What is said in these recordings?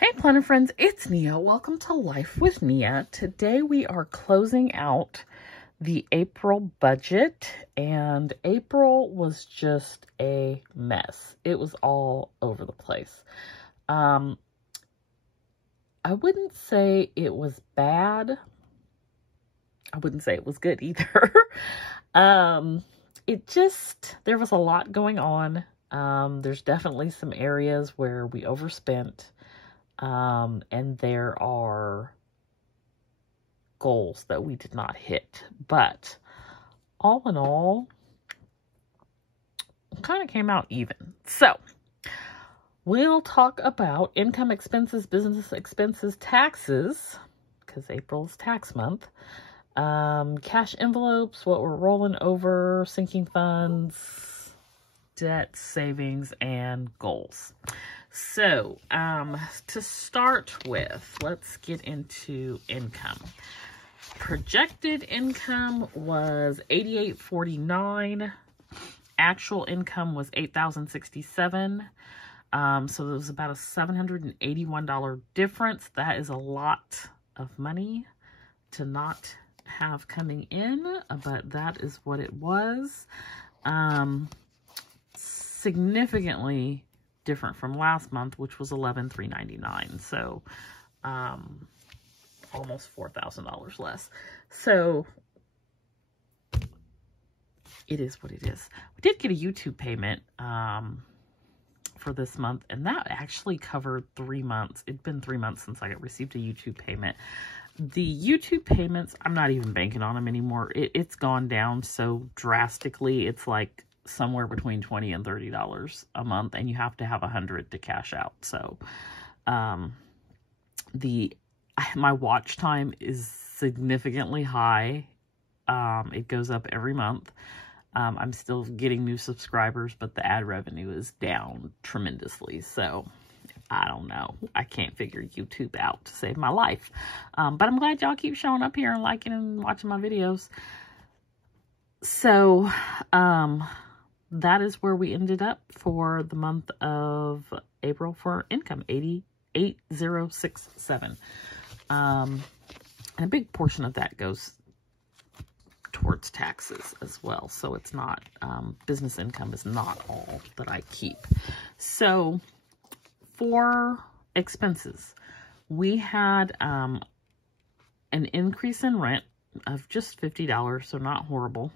Hey planner friends, it's Nia. Welcome to Life with Nia. Today we are closing out the April budget, and April was just a mess. It was all over the place. I wouldn't say it was bad. I wouldn't say it was good either. There was a lot going on. There's definitely some areas where we overspent. And there are goals that we did not hit, but all in all, it kind of came out even. So we'll talk about income, expenses, business expenses, taxes, because April is tax month, cash envelopes, what we're rolling over, sinking funds, debt, savings, and goals. So, to start with, let's get into income. Projected income was $88.49. Actual income was $8,067. So there was about a $781 difference. That is a lot of money to not have coming in, but that is what it was. Significantly different from last month, which was $11,399. So almost $4,000 less. So it is what it is. We did get a YouTube payment for this month, and that actually covered 3 months. It'd been 3 months since I received a YouTube payment. The YouTube payments, I'm not even banking on them anymore. It's gone down so drastically. It's like somewhere between $20 and $30 a month, and you have to have 100 to cash out. So my watch time is significantly high. It goes up every month. I'm still getting new subscribers, but the ad revenue is down tremendously. So I don't know. I can't figure YouTube out to save my life. But I'm glad y'all keep showing up here and liking and watching my videos. So that is where we ended up for the month of April for income, $88,067. And a big portion of that goes towards taxes as well. So it's not, business income is not all that I keep. So for expenses, we had an increase in rent of just $50, so not horrible.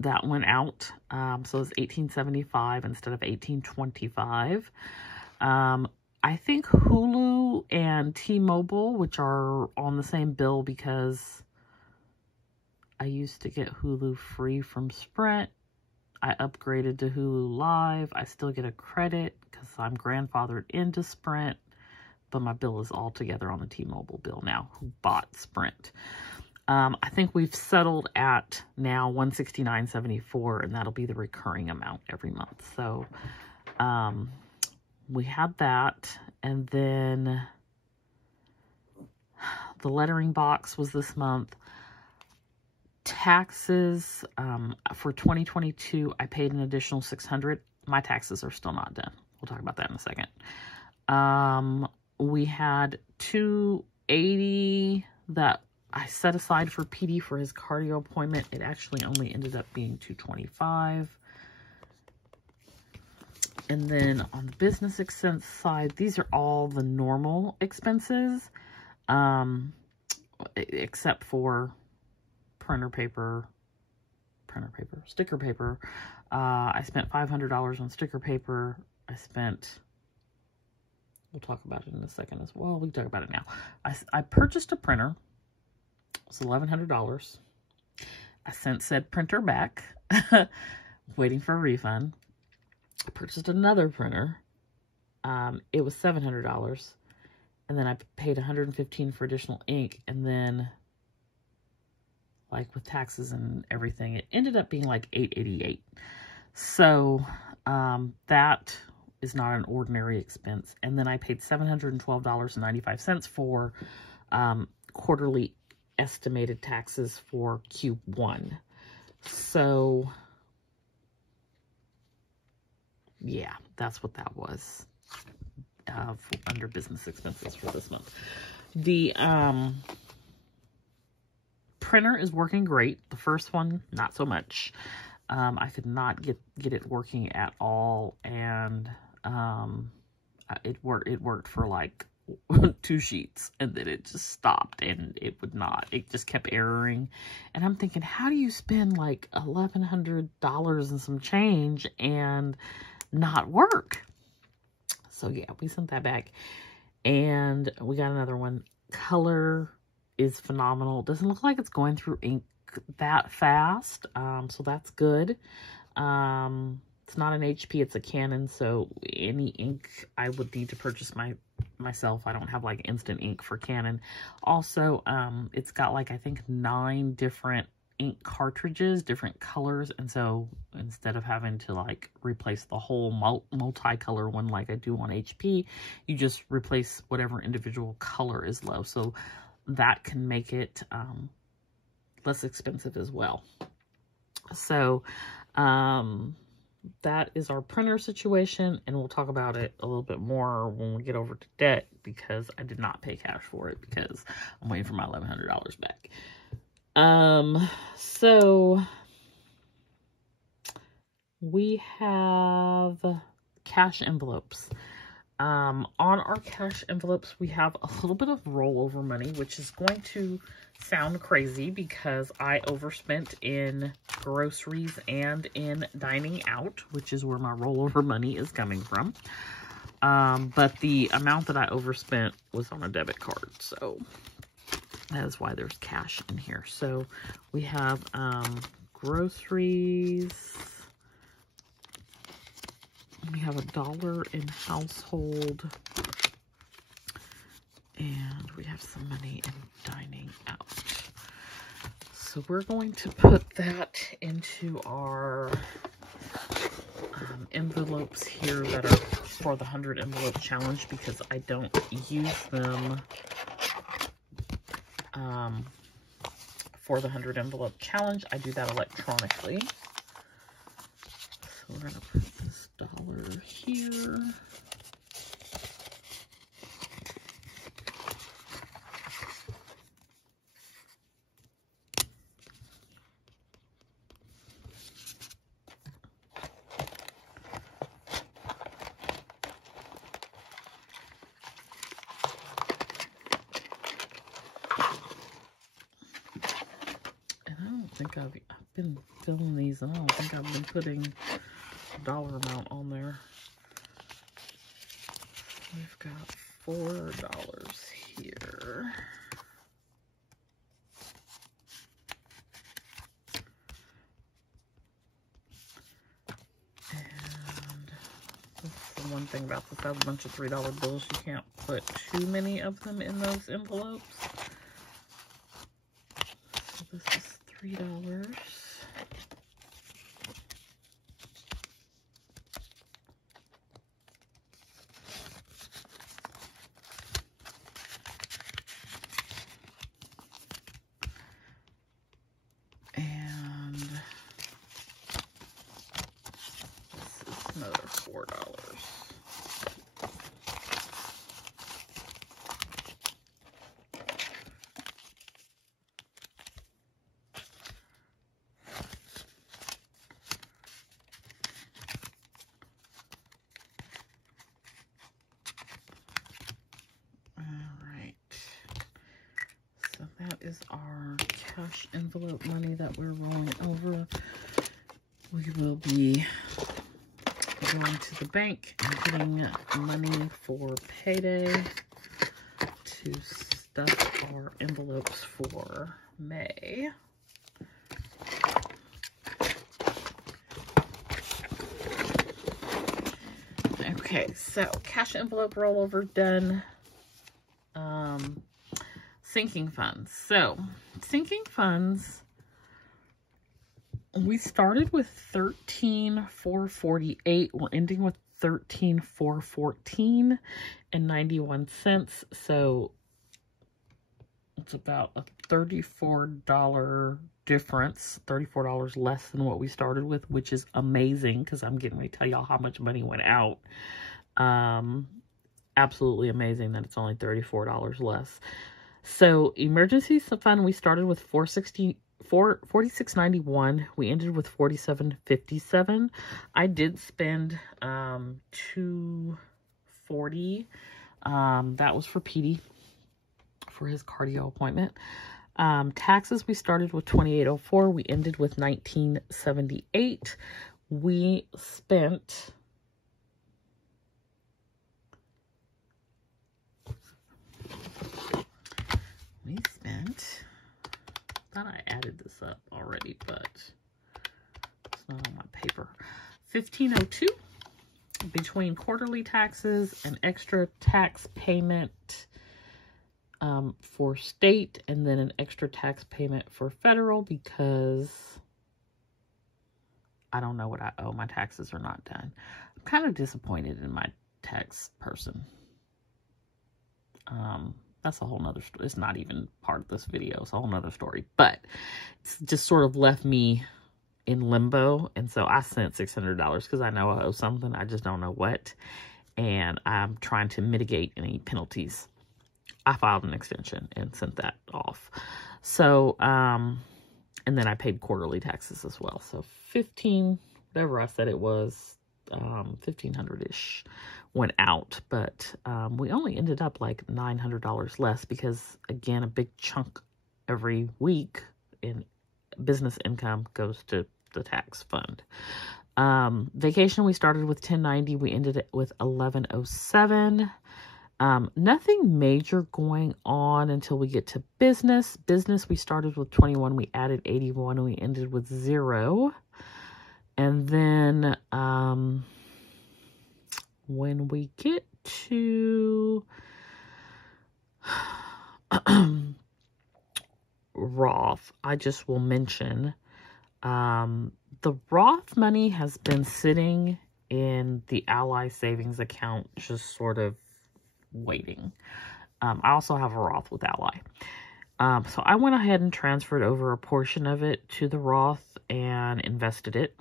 That went out, so it's $18.75 instead of $18.25. I think Hulu and T-Mobile, which are on the same bill because I used to get Hulu free from Sprint. I upgraded to Hulu Live. I still get a credit because I'm grandfathered into Sprint, but my bill is all together on the T-Mobile bill now, who bought Sprint. I think we've settled at now $169.74, and that'll be the recurring amount every month. So we had that, and then the lettering box was this month. Taxes for 2022, I paid an additional $600. My taxes are still not done. We'll talk about that in a second. We had $280 that I set aside for PD for his cardio appointment. It actually only ended up being $225. And then on the business expense side, these are all the normal expenses, except for sticker paper. I spent $500 on sticker paper. We'll talk about it in a second as well. We can talk about it now. I purchased a printer. It was $1,100. I sent said printer back, waiting for a refund. I purchased another printer. It was $700. And then I paid $115 for additional ink. And then, like with taxes and everything, it ended up being like $888. So that is not an ordinary expense. And then I paid $712.95 for quarterly estimated taxes for Q1. So yeah, that's what that was. under business expenses for this month. The printer is working great. The first one, not so much. I could not get it working at all, and it worked for like 2 sheets, and then it just stopped, and it just kept erroring. And I'm thinking, how do you spend like $1,100 and some change and not work? So yeah, we sent that back, and we got another one. Color is phenomenal. Doesn't look like it's going through ink that fast, so that's good. It's not an HP, it's a Canon, so any ink I would need to purchase myself. I don't have like instant ink for Canon. Also, it's got like, I think 9 different ink cartridges, different colors, and so instead of having to like replace the whole multicolor one like I do on HP, you just replace whatever individual color is low, so that can make it less expensive as well. So that is our printer situation, and we'll talk about it a little bit more when we get over to debt, because I did not pay cash for it because I'm waiting for my $1,100 back. So we have cash envelopes. On our cash envelopes, we have a little bit of rollover money, which is going to sound crazy because I overspent in groceries and in dining out, which is where my rollover money is coming from. But the amount that I overspent was on a debit card, so that is why there's cash in here. So we have groceries. We have $1 in household, and we have some money in dining out. So we're going to put that into our envelopes here that are for the 100 envelope challenge, because I don't use them for the 100 envelope challenge. I do that electronically. So we're going to put this $1 here. And I don't think I've been filling these, and I don't think I've been putting dollar amount on there. We've got $4 here. And that's the one thing about this. I have a bunch of $3 bills. You can't put too many of them in those envelopes. So this is $3. Another $4. All right. So that is our cash envelope money that we're rolling over. We will be going to the bank and getting money for payday to stuff our envelopes for May. Okay, so cash envelope rollover done. Sinking funds. So sinking funds, we started with $13,448. We're ending with $13,414.91. So it's about a $34 difference, $34 less than what we started with, which is amazing because I'm getting ready to tell y'all how much money went out. absolutely amazing that it's only $34 less. So emergency fund, we started with $46.91. We ended with $47.57. I did spend $240. That was for Petey for his cardio appointment. Taxes, we started with $28.04. We ended with $19.78. We spent thought I added this up already, but it's not on my paper. $15.02 between quarterly taxes and extra tax payment for state, and then an extra tax payment for federal, because I don't know what I owe. My taxes are not done. I'm kind of disappointed in my tax person. That's a whole nother story. It's not even part of this video. It's a whole nother story. But it's just sort of left me in limbo. And so I sent $600 because I know I owe something. I just don't know what. And I'm trying to mitigate any penalties. I filed an extension and sent that off. So, and then I paid quarterly taxes as well. So 15, whatever I said it was, 1,500-ish went out, but we only ended up like $900 less because, again, a big chunk every week in business income goes to the tax fund. Vacation, we started with $10.90. We ended it with $11.07. Nothing major going on until we get to business. Business, we started with 21. We added 81. And we ended with 0. And then when we get to Roth, I just will mention the Roth money has been sitting in the Ally savings account, just sort of waiting. I also have a Roth with Ally. So I went ahead and transferred over a portion of it to the Roth and invested it.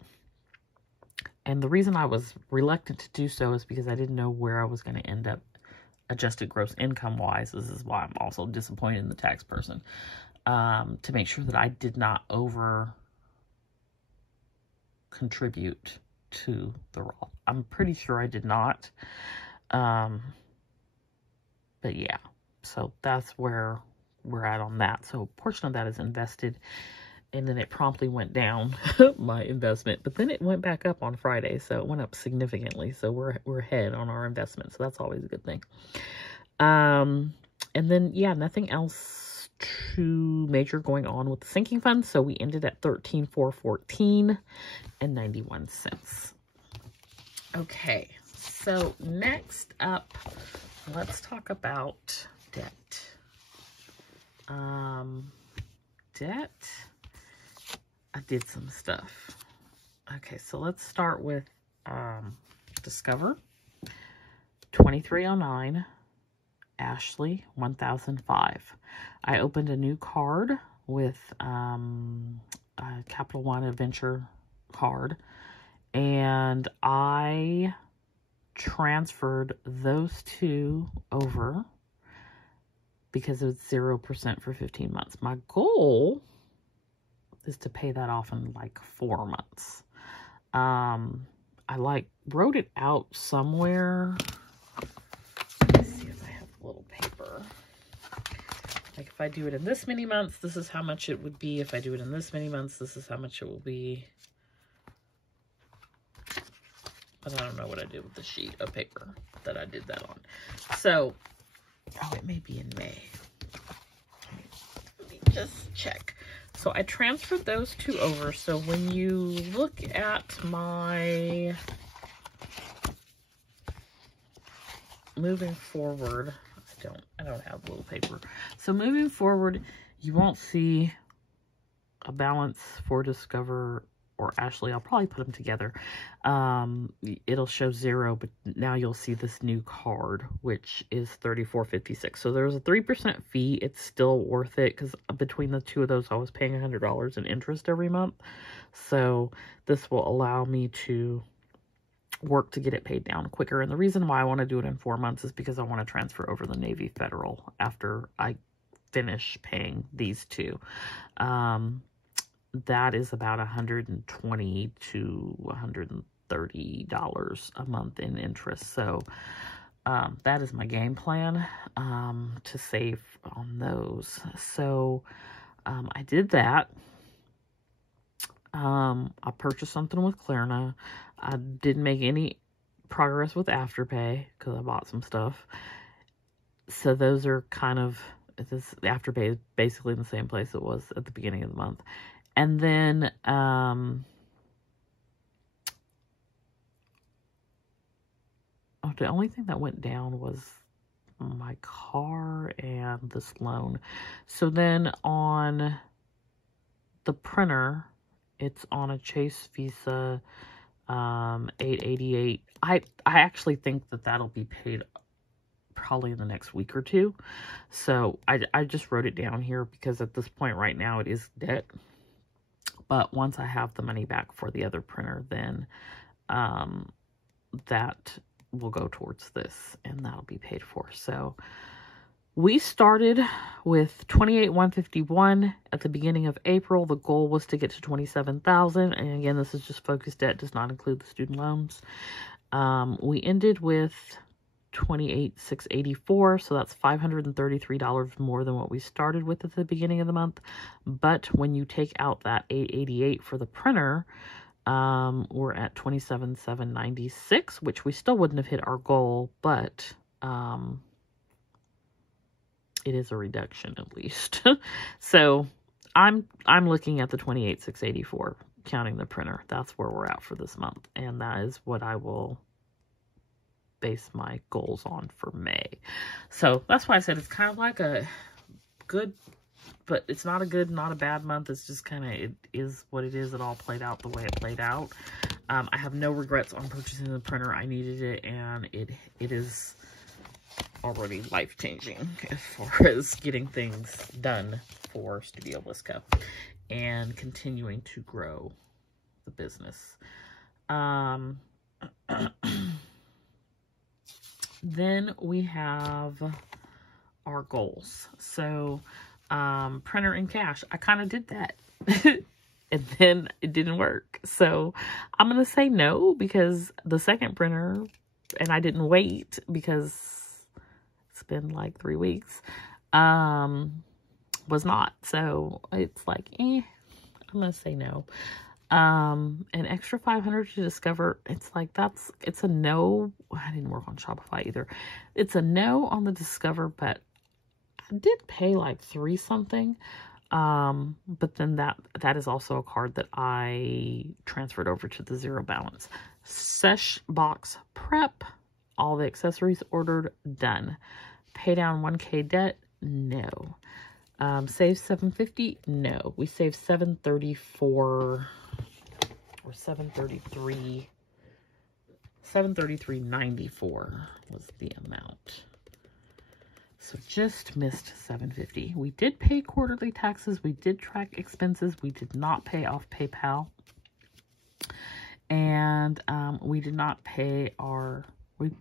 And the reason I was reluctant to do so is because I didn't know where I was going to end up adjusted gross income wise. This is why I'm also disappointed in the tax person, to make sure that I did not over contribute to the Roth. I'm pretty sure I did not. But yeah, so that's where we're at on that. So a portion of that is invested. And then it promptly went down, my investment. But then it went back up on Friday. So it went up significantly. So we're ahead on our investment. So that's always a good thing. And then, yeah, nothing else too major going on with the sinking fund. So we ended at $13,414 and 91 cents. Okay. So next up, let's talk about debt. Debt. I did some stuff. Okay, so let's start with Discover, 2309, Ashley, 1005. I opened a new card with a Capital One Adventure card, and I transferred those two over because it was 0% for 15 months. My goal is to pay that off in like 4 months. I wrote it out somewhere. Let me see if I have a little paper. Like if I do it in this many months, this is how much it would be. If I do it in this many months, this is how much it will be. But I don't know what I did with the sheet of paper that I did that on. So, oh, it may be in May. Let me just check. So I transferred those two over. So when you look at my moving forward, I don't have a little paper. So moving forward, you won't see a balance for Discover or Ashley. I'll probably put them together. It'll show 0, but now you'll see this new card, which is $34.56. So there's a 3% fee. It's still worth it because between the two of those, I was paying $100 in interest every month. So this will allow me to work to get it paid down quicker. And the reason why I want to do it in 4 months is because I want to transfer over the Navy Federal after I finish paying these two. That is about $120 to $130 a month in interest. So that is my game plan, to save on those. So I did that. I purchased something with Klarna. I didn't make any progress with Afterpay because I bought some stuff. So those are kind of, this Afterpay is basically in the same place it was at the beginning of the month. And then the only thing that went down was my car and this loan. So then on the printer, it's on a Chase Visa 888. I actually think that that'll be paid probably in the next week or two. So I just wrote it down here because at this point right now it is debt. But once I have the money back for the other printer, then that will go towards this and that'll be paid for. So we started with $28,151 at the beginning of April. The goal was to get to $27,000. And again, this is just focused debt, does not include the student loans. We ended with $28,684. So that's $533 more than what we started with at the beginning of the month. But when you take out that $888 for the printer, we're at $27,796, which we still wouldn't have hit our goal, but it is a reduction at least. So I'm looking at the $28,684, counting the printer. That's where we're at for this month, and that is what I will base my goals on for May. So that's why I said it's kind of like a good, but it's not a good, not a bad month. It's just kind of, it is what it is. It all played out the way it played out. I have no regrets on purchasing the printer. I needed it, and it is already life-changing as far as getting things done for Studio Blisco and continuing to grow the business. Then we have our goals. So printer and cash, I kind of did that and then it didn't work. So I'm going to say no, because the second printer, and I didn't wait because it's been like 3 weeks, was not. So it's like, I'm going to say no. An extra $500 to Discover, it's like, it's a no. I didn't work on Shopify either. It's a no on the Discover, but I did pay like $3 something. But then that is also a card that I transferred over to the zero balance. Sesh box prep, all the accessories ordered, done. Pay down 1K debt, no. Save $750, no. We saved $734 or $733. $733.94 was the amount. So just missed $750. We did pay quarterly taxes. We did track expenses. We did not pay off PayPal. And we did not pay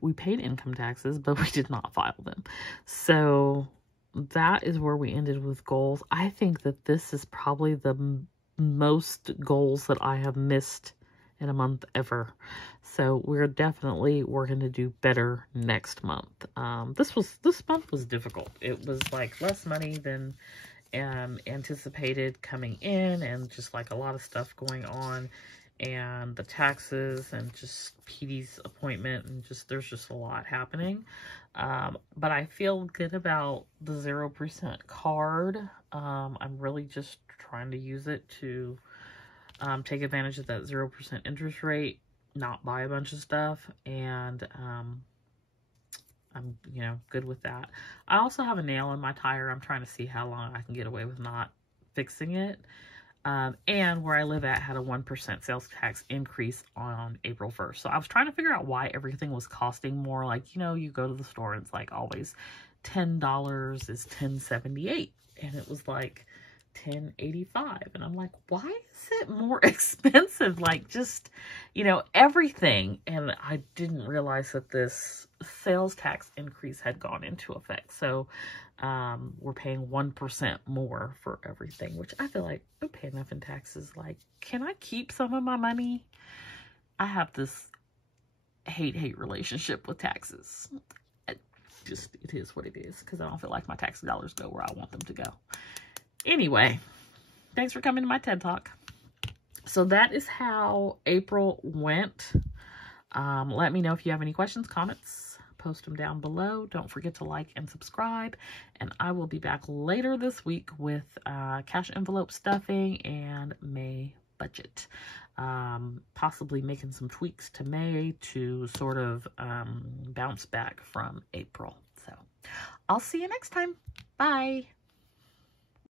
we paid income taxes, but we did not file them. So that is where we ended with goals. I think that this is probably the most goals that I have missed in a month ever. So we're going to do better next month. This month was difficult. It was like less money than anticipated coming in, and just like a lot of stuff going on, and the taxes and just PD's appointment, and there's just a lot happening. But I feel good about the 0% card. I'm really just trying to use it to take advantage of that 0% interest rate, not buy a bunch of stuff, and I'm, good with that. I also have a nail in my tire. I'm trying to see how long I can get away with not fixing it. And where I live at had a 1% sales tax increase on April 1st. So I was trying to figure out why everything was costing more. Like, you go to the store and it's like always $10 is $10.78. And it was like, $10.85. And I'm like, why is it more expensive? Like, just, you know, everything. And I didn't realize that this sales tax increase had gone into effect. So we're paying 1% more for everything, which I feel like we pay enough in taxes. Like, can I keep some of my money? I have this hate relationship with taxes. It is what it is, because I don't feel like my tax dollars go where I want them to go. Anyway, thanks for coming to my TED Talk. So that is how April went. Let me know if you have any questions, comments, post them down below. Don't forget to like and subscribe. And I will be back later this week with cash envelope stuffing and May budget. Possibly making some tweaks to May to sort of bounce back from April. So I'll see you next time. Bye.